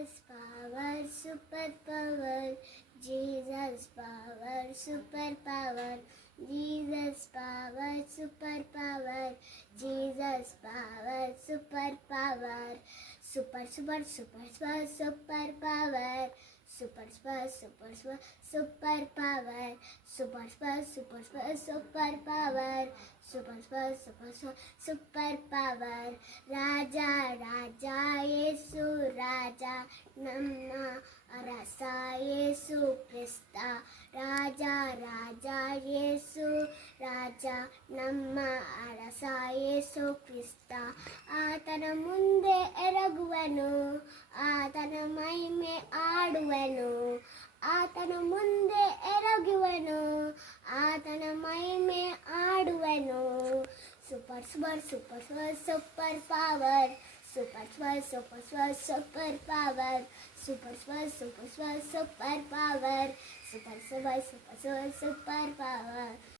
Jesus power, super power. Jesus power, super power. Jesus power, super power. Jesus power, super power. Super, super, super, super, super power. Super, super, super, super, super power. Super, super, super, super, super power. Super, super, super, super, super power. Raja, Raja, Yesu, Raja, ನಮ್ಮ ಅರಸ ಯೇಸು ಕ್ರಿಸ್ತ. ರಾಜ ರಾಜ ಯೇಸು ರಾಜ, ನಮ್ಮ ಅರಸ ಯೇಸು ಕ್ರಿಸ್ತ. ಆತನ ಮುಂದೆ ಎರಗುವನು, ಆತನ ಮಹಿಮೆ ಆಡುವನು. ಆತನ ಮುಂದೆ ಎರಗುವನು, ಆತನ ಮಹಿಮೆ ಆಡುವನು. Super super super super super power. Super, super, super, super, super power. Super, super, super, super, super power. Super, super, super, super, super power.